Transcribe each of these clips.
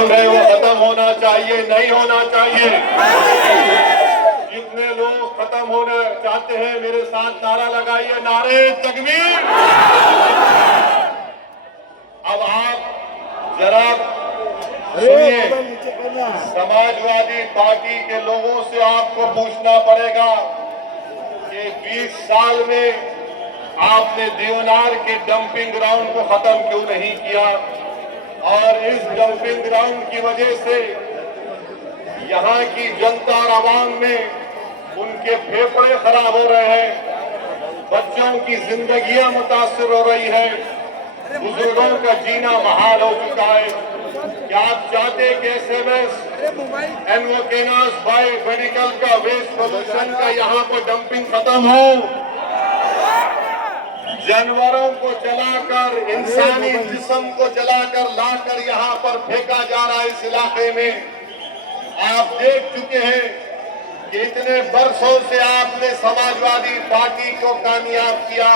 Ground है वो खत्म होना चाहिए, नहीं होना चाहिए। जितने लोग खत्म होना चाहते हैं मेरे साथ नारा लगाइए, नारे तकबीर। अब आप जरा सुनिए, समाजवादी पार्टी के लोगों से आपको पूछना पड़ेगा कि 20 साल में आपने देवनार के डंपिंग ग्राउंड को खत्म क्यों नहीं किया, और इस डंपिंग ग्राउंड की वजह से यहाँ की जनता और आवाम में उनके फेफड़े खराब हो रहे हैं, बच्चों की जिंदगियां मुतासिर हो रही है, बुजुर्गों का जीना महाल हो चुका है। क्या आप चाहते कि एसएमएस एनवोकेनास बाय मेडिकल का वेस्ट पोल्यूशन का यहाँ पर डंपिंग खत्म हो? जानवरों को जलाकर, इंसानी जिस्म को जलाकर लाकर यहाँ पर फेंका जा रहा है। इस इलाके में आप देख चुके हैं कि इतने बरसों से आपने समाजवादी पार्टी को कामयाब किया,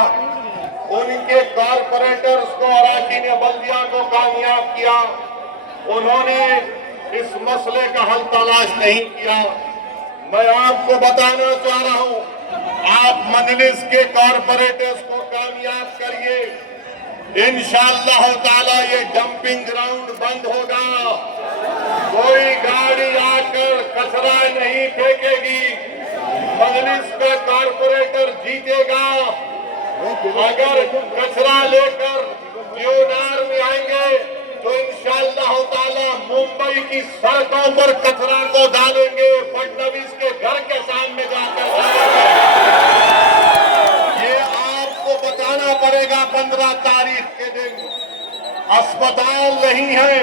उनके कारपोरेटर्स को और अराकीन बल्दिया को कामयाब किया, उन्होंने इस मसले का हल तलाश नहीं किया। मैं आपको बताना चाह रहा हूं, आप मजलिस के कारपोरेटर्स को कामयाब करिए, इंशाअल्लाह ताला ये डंपिंग ग्राउंड बंद होगा। कोई गाड़ी आकर कचरा नहीं फेंकेगी, मजलिस पे कारपोरेटर जीतेगा। अगर कचरा लेकर देवनार में आएंगे तो इंशाअल्लाह ताला मुंबई की सड़कों पर कचरा को डालेंगे, फडणवीस के घर के सामने जाकर ये आपको बताना पड़ेगा। 15 तारीख के दिन अस्पताल नहीं है,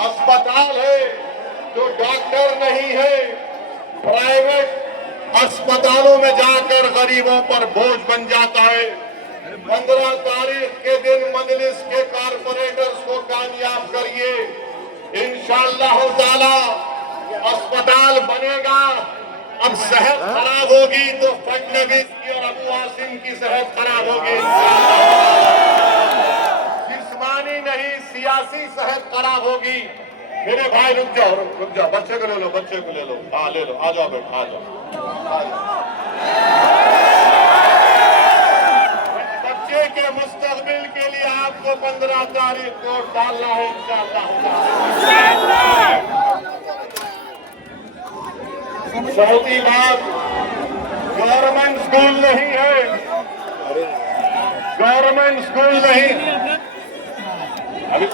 अस्पताल है तो डॉक्टर नहीं है, प्राइवेट अस्पतालों में जाकर गरीबों पर बोझ बन जाता है। 15 तारीख के दिन मजलिस के कारपोरेटर्स को कामयाब करिए, इंशाअल्लाह ताला अस्पताल बनेगा। अब सेहत खराब होगी तो फडणवीस की और अबू आसिम की सेहत खराब होगी। जिस्मानी नहीं, सियासी सेहत खराब होगी। मेरे भाई रुक जाओ, बच्चे को ले लो, बच्चे को ले लो, हाँ ले लो, आ जाओ बेटा, आ जाओ। बच्चे के मुस्तकबिल के लिए आपको 15 तारीख को डालना है इंशाअल्लाह। चौथी बात, गवर्नमेंट स्कूल नहीं है, गवर्नमेंट स्कूल नहीं। अभी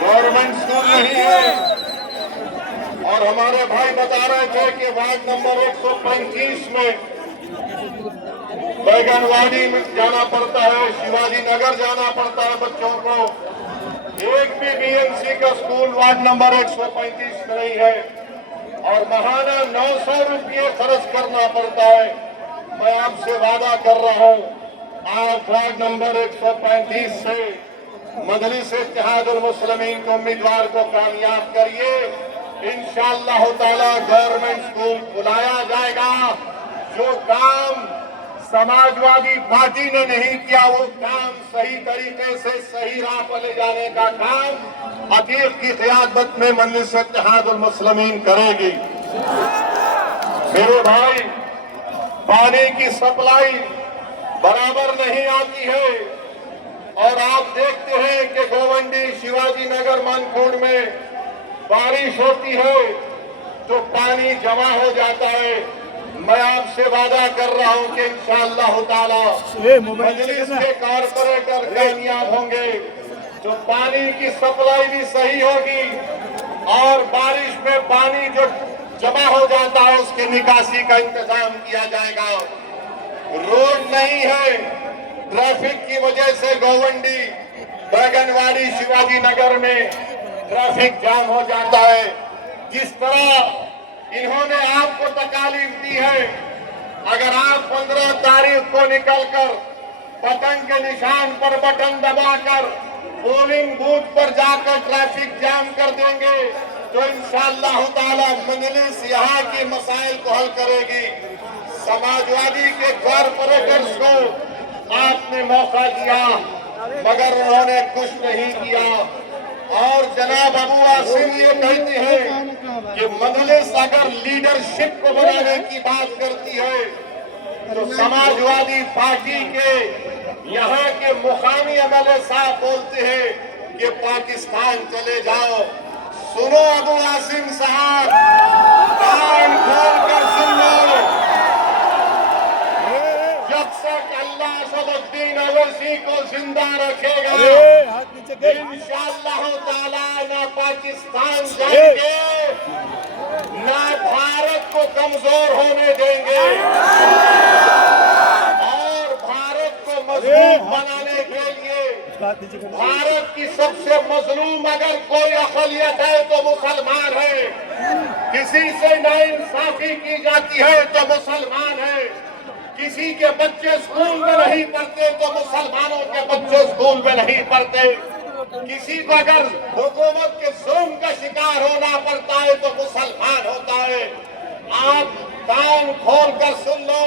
गवर्नमेंट स्कूल नहीं है। और हमारे भाई बता रहे थे कि वार्ड नंबर 135 में बैगनवाड़ी में जाना पड़ता है, शिवाजी नगर जाना पड़ता है बच्चों को। एक भी बीएमसी का स्कूल वार्ड नंबर 135 में नहीं है और महाना 900 रुपये खर्च करना पड़ता है। मैं आपसे वादा कर रहा हूं, आप वार्ड नंबर 135 से मजलिस इत्तेहादुल मुस्लिमीन के उम्मीदवार को कामयाब करिए, इंशाअल्लाह ताला गवर्नमेंट स्कूल बुलाया जाएगा। जो काम समाजवादी पार्टी ने नहीं किया वो काम सही तरीके से सही राह पर ले जाने का काम अतीक की क़यादत में मजलिस इत्तेहादुल मुस्लिमीन करेगी। मेरे भाई, पानी की सप्लाई बराबर नहीं आती है और आप देखते हैं कि गोवंडी, शिवाजी नगर, मनखुंड में बारिश होती है तो पानी जमा हो जाता है। मैं आपसे वादा कर रहा हूं कि इंशाअल्लाह ताला मजलिस के कारपोरेटर कामयाब होंगे तो पानी की सप्लाई भी सही होगी और बारिश में पानी जो जमा हो जाता है उसकी निकासी का इंतजाम किया जाएगा। रोड नहीं है, ट्रैफिक की वजह से गोवंडी, बैगनवाड़ी, शिवाजी नगर में ट्रैफिक जाम हो जाता है। जिस तरह इन्होंने आपको तकालीफ दी है, अगर आप 15 तारीख को निकलकर पतंग के निशान पर बटन दबाकर पोलिंग बूथ पर जाकर ट्रैफिक जाम कर देंगे तो इंशाअल्लाह ताला मजलिस यहाँ के मसाइल को हल करेगी। समाजवादी के कॉरपोरेटर्स को आपने मौका दिया मगर उन्होंने कुछ नहीं किया। और जनाब अबू आसिम ये कहते हैं कि मजलिस अगर लीडरशिप को बनाने की बात करती है तो समाजवादी पार्टी के यहाँ के मुकामी एमएलए साहब बोलते हैं कि पाकिस्तान चले जाओ। सुनो अबू आसिम साहब, कान खोल कर सुन लो। जब तक अल्लाह सबुद्दीन अवैसी को जिंदा रखेगा इंशाअल्लाह ताला ना पाकिस्तान जाएंगे ना भारत को कमजोर होने देंगे और भारत को मजबूत बनाने के लिए भारत की सबसे मजलूम अगर कोई अक़लियत है तो मुसलमान है। किसी से नाइंसाफी की जाती है तो मुसलमान है। किसी के बच्चे स्कूल में नहीं पढ़ते तो मुसलमानों के बच्चे स्कूल में नहीं पढ़ते। किसी को अगर हुकूमत के जुल्म का शिकार होना पड़ता है तो मुसलमान होता है। आप कान खोल कर सुन लो,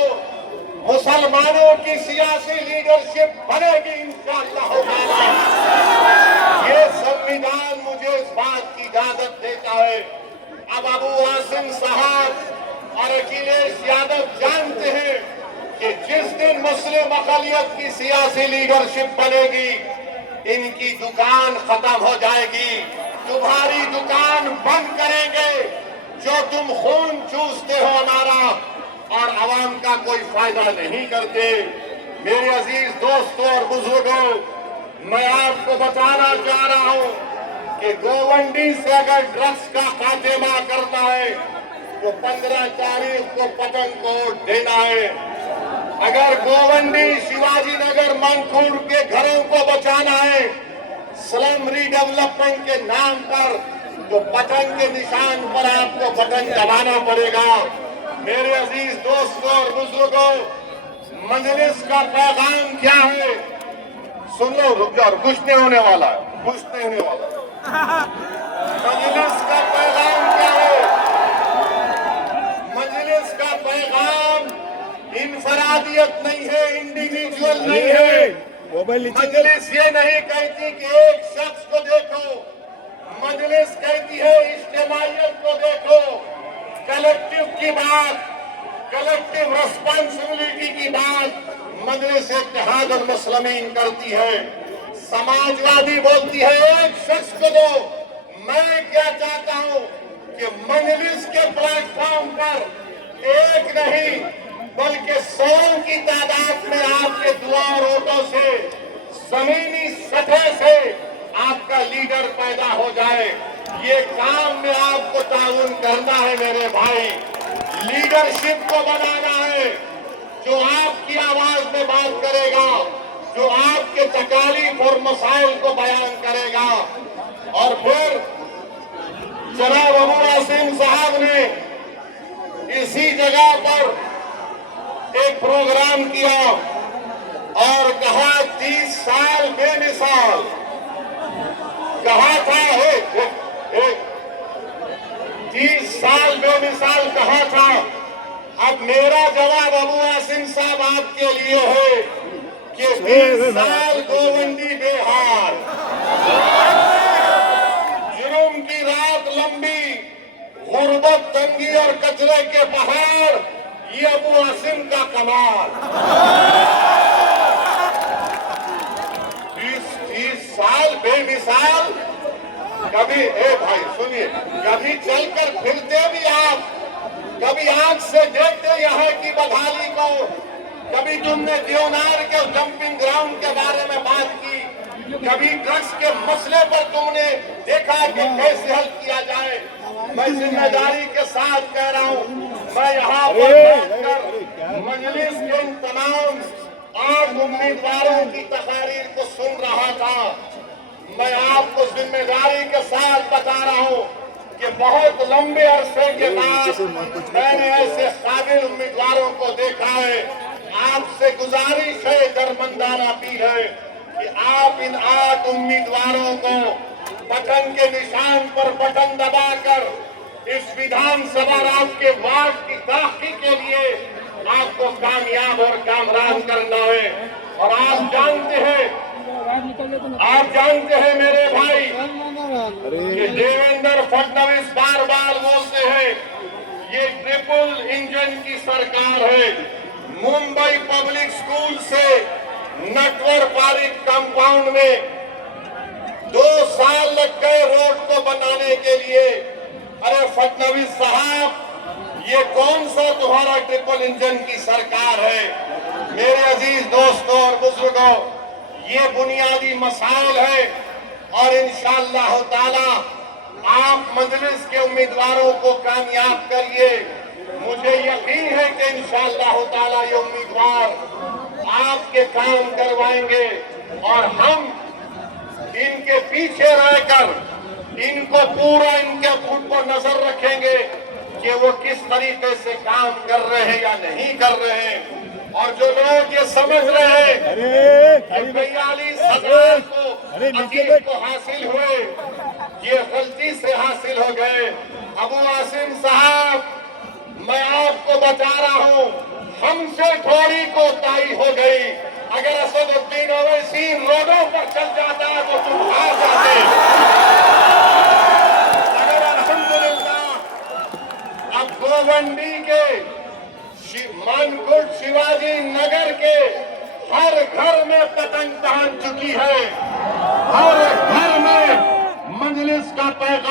मुसलमानों की सियासी लीडरशिप बनेगी इंशाअल्लाह ताला। ये संविधान मुझे इस बात की इजाजत देता है। अब अबू आसिम साहब और अखिलेश यादव जानते हैं कि जिस दिन मुस्लिम अक़लियत की सियासी लीडरशिप बनेगी इनकी दुकान खत्म हो जाएगी। तुम्हारी दुकान बंद करेंगे जो तुम खून चूसते हो हमारा और आवाम का कोई फायदा नहीं करते। मेरे अजीज दोस्तों और बुजुर्गों, मैं आपको बताना चाह रहा हूं कि गोवंडी से अगर ड्रग्स का खात्मा करना है तो 15 तारीख को पतंग को देना है। अगर गोवंडी शिवाजी नगर मंगखूर के घरों को बचाना है स्लम रीडेवलपमेंट के नाम पर तो पतंग के निशान पर आपको बटन दबाना पड़ेगा। मेरे अजीज दोस्तों और बुजुर्गों, मजलिस का पैगाम क्या है? सुन लो, रुक जाओ, कुछ नहीं होने वाला है, कुछ नहीं होने वाला। मजलिस का पैगाम क्या है? मजलिस का पैगाम इनफरादियत नहीं है, इंडिविजुअल नहीं है। मजलिस ये नहीं कहती कि एक शख्स को देखो, मजलिस कहती है इज्तिमाइयत को देखो। कलेक्टिव की बात, कलेक्टिव रिस्पांसिबिलिटी की बात मजलिस इत्तेहाद और मुस्लिमीन करती है। समाजवादी बोलती है एक शख्स को दो। मैं क्या चाहता हूं कि मजलिस के प्लेटफॉर्म पर एक नहीं बल्कि 100 की तादाद में आपके दुआ और वोटों से जमीनी सतह से आपका लीडर पैदा हो जाए। ये काम में आपको ताउन करना है मेरे भाई। लीडरशिप को बनाना है जो आपकी आवाज में बात करेगा, जो आपके तकालीफ और मसाइल को बयान करेगा। और फिर जनाब अबू आसिम साहब ने इसी जगह पर एक प्रोग्राम किया और कहा 30 साल बेमिसाल। कहा था 30 साल बेमिसाल कहा था। अब मेरा जवाब अबू आसिम साहब आपके लिए है कि 20 साल गोवंडी बेहार, जुर्म की रात लंबी, गुर्बत, तंगी और कचरे के पहाड़, ये अबू आसिम का कमाल। 30 साल बेमिसाल। कभी भाई सुनिए, कभी चलकर फिरते भी आप, कभी आंख से देखते यहाँ की बदहाली को, कभी तुमने देवनार के जंपिंग ग्राउंड के बारे में बात की, कभी ड्रग्स के मसले पर तुमने देखा कि कैसे हल किया जाए। मैं जिम्मेदारी के साथ कह रहा हूँ, मैं यहाँ पर बैठकर मजलिस के इन तमाम 8 उम्मीदवारों की तकारीर को सुन रहा था। मैं आपको जिम्मेदारी के साथ बता रहा हूँ कि बहुत लंबे अरसे के बाद मैंने ऐसे काबिल उम्मीदवारों को देखा है आपसे गुजारिश है, दरमंदाना अपील है कि आप इन 8 उम्मीदवारों को बटन के निशान पर बटन दबाकर इस विधानसभा राज के वार्ड की दाखिल के लिए आपको कामयाब और कामरान करना है। और आप जानते हैं मेरे भाई कि देवेंद्र फडणवीस बार बार बोलते हैं ये ट्रिपल इंजन की सरकार है। मुंबई पब्लिक स्कूल से नटवर पार्क कंपाउंड में 2 साल लग गए रोड को बनाने के लिए। अरे फडणवीस साहब, ये कौन सा तुम्हारा ट्रिपल इंजन की सरकार है? मेरे अजीज दोस्तों और बुजुर्गों, ये बुनियादी मसाइल है और इंशाअल्लाह ताला आप मजलिस के उम्मीदवारों को कामयाब करिए। मुझे यकीन है कि इंशाअल्लाह ताला ये उम्मीदवार आपके काम करवाएंगे और हम इनके पीछे रहकर इनको पूरा इनके खुद को नजर रखेंगे कि वो किस तरीके से काम कर रहे हैं या नहीं कर रहे हैं। और जो लोग ये समझ रहे हैं कि 42,000 को हासिल हुए, ये गलती से हासिल हो गए। अबू आसिम साहब, मैं आपको बता रहा हूँ, हमसे थोड़ी कोताही हो गई। अगर असदुद्दीन ओवैसी रोडों पर चल जाता तो तुम आ जाते। अगर अल्हम्दुलिल्लाह अब गोवंडी के मानकोट शिवाजी नगर के हर घर में पतंग पहन चुकी है, हर घर में मजलिस का पैगाम